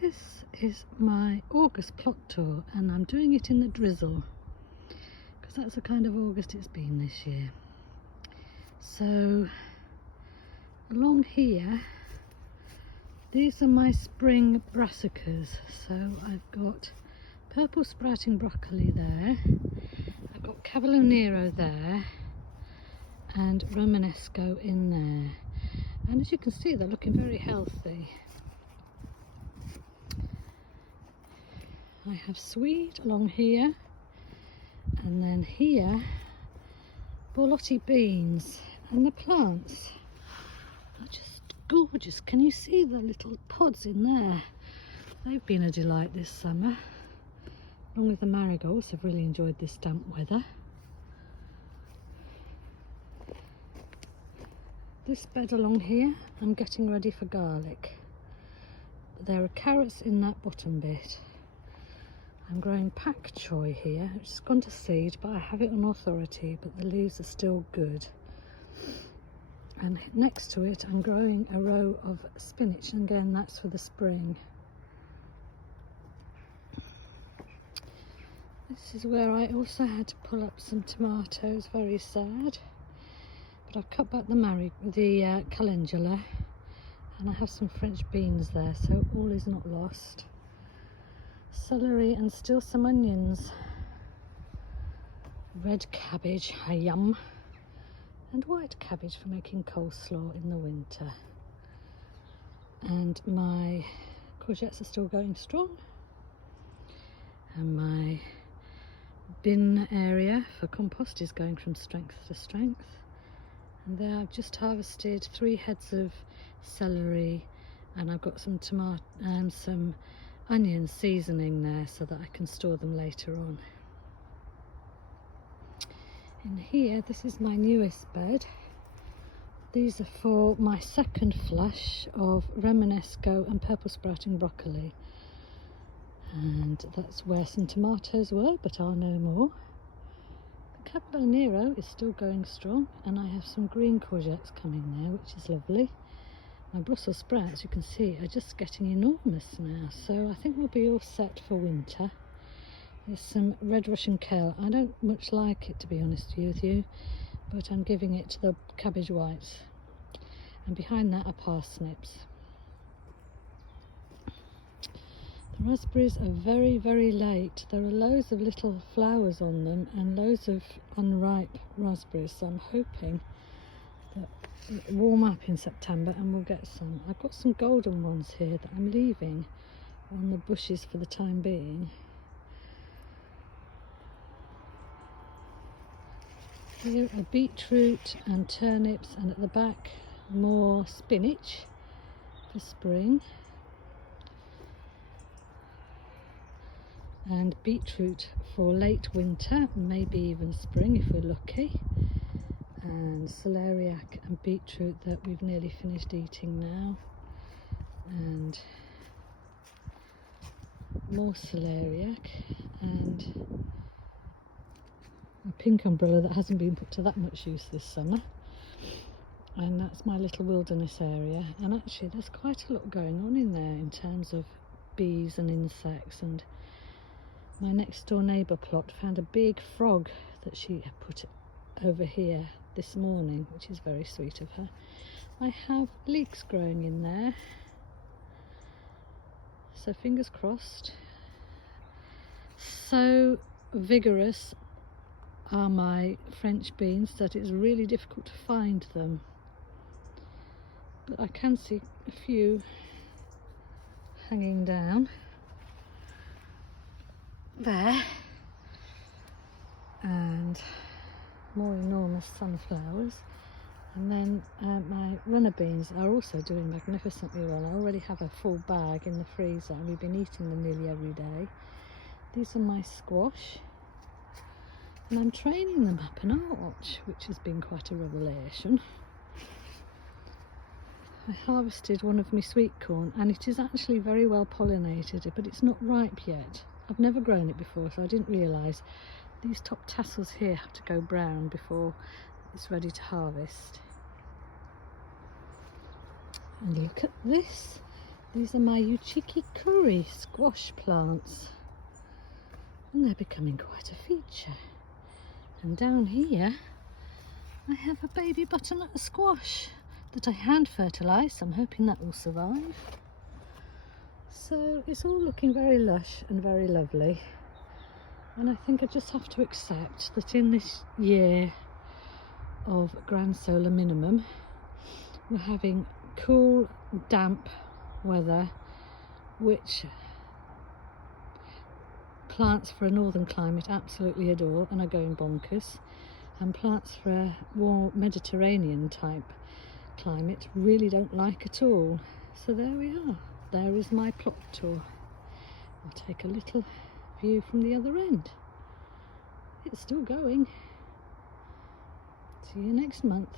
This is my August plot tour, and I'm doing it in the drizzle because that's the kind of August it's been this year. So along here, these are my spring brassicas. So I've got purple sprouting broccoli there, I've got Cavolo Nero there, and Romanesco in there. And as you can see, they're looking very healthy. I have Swede along here, and then here Borlotti beans, and the plants are just gorgeous. Can you see the little pods in there? They've been a delight this summer, along with the marigolds. I've really enjoyed this damp weather. This bed along here, I'm getting ready for garlic. There are carrots in that bottom bit. I'm growing pak choi here, which has gone to seed, but I have it on authority, but the leaves are still good. And next to it, I'm growing a row of spinach, and again, that's for the spring. This is where I also had to pull up some tomatoes, very sad. But I've cut back the calendula, and I have some French beans there, so all is not lost. Celery and still some onions. Red cabbage, yum. And white cabbage for making coleslaw in the winter. And my courgettes are still going strong. And my bin area for compost is going from strength to strength. And there I've just harvested 3 heads of celery, and I've got some tomato and some onion seasoning there so that I can store them later on. In here, this is my newest bed. These are for my second flush of Romanesco and purple sprouting broccoli, and that's where some tomatoes were, but are no more. The Cavolo Nero is still going strong, and I have some green courgettes coming there, which is lovely. My Brussels sprouts, you can see, are just getting enormous now, so I think we'll be all set for winter. There's some red Russian Kale. I don't much like it, to be honest with you, but I'm giving it to the cabbage whites. And behind that are parsnips. The raspberries are very, very late. There are loads of little flowers on them and loads of unripe raspberries, so I'm hoping that it'll warm up in September and we'll get some. I've got some golden ones here that I'm leaving on the bushes for the time being. Here are beetroot and turnips, and at the back more spinach for spring, and beetroot for late winter, maybe even spring if we're lucky, and celeriac and beetroot that we've nearly finished eating now, and more celeriac, and a pink umbrella that hasn't been put to that much use this summer. And that's my little wilderness area, and actually there's quite a lot going on in there in terms of bees and insects. And my next door neighbour plot found a big frog that she had put over here this morning, which is very sweet of her. I have leeks growing in there, so fingers crossed. So vigorous are my French beans that it's really difficult to find them, but I can see a few hanging down there, and more enormous sunflowers. And then my runner beans are also doing magnificently well. I already have a full bag in the freezer, and we've been eating them nearly every day. These are my squash, and I'm training them up an arch, which has been quite a revelation. I harvested one of my sweet corn, and it is actually very well pollinated, but it's not ripe yet. I've never grown it before, so I didn't realise these top tassels here have to go brown before it's ready to harvest. And look at this. These are my Uchiki curry squash plants, and they're becoming quite a feature. And down here I have a baby butternut squash that I hand fertilised. I'm hoping that will survive. So it's all looking very lush and very lovely, and I think I just have to accept that in this year of grand solar minimum we're having cool, damp weather, which plants for a northern climate absolutely adore and are going bonkers, and plants for a more Mediterranean type climate really don't like at all. So there we are. There is my plot tour. I'll take a little view from the other end. It's still going. See you next month.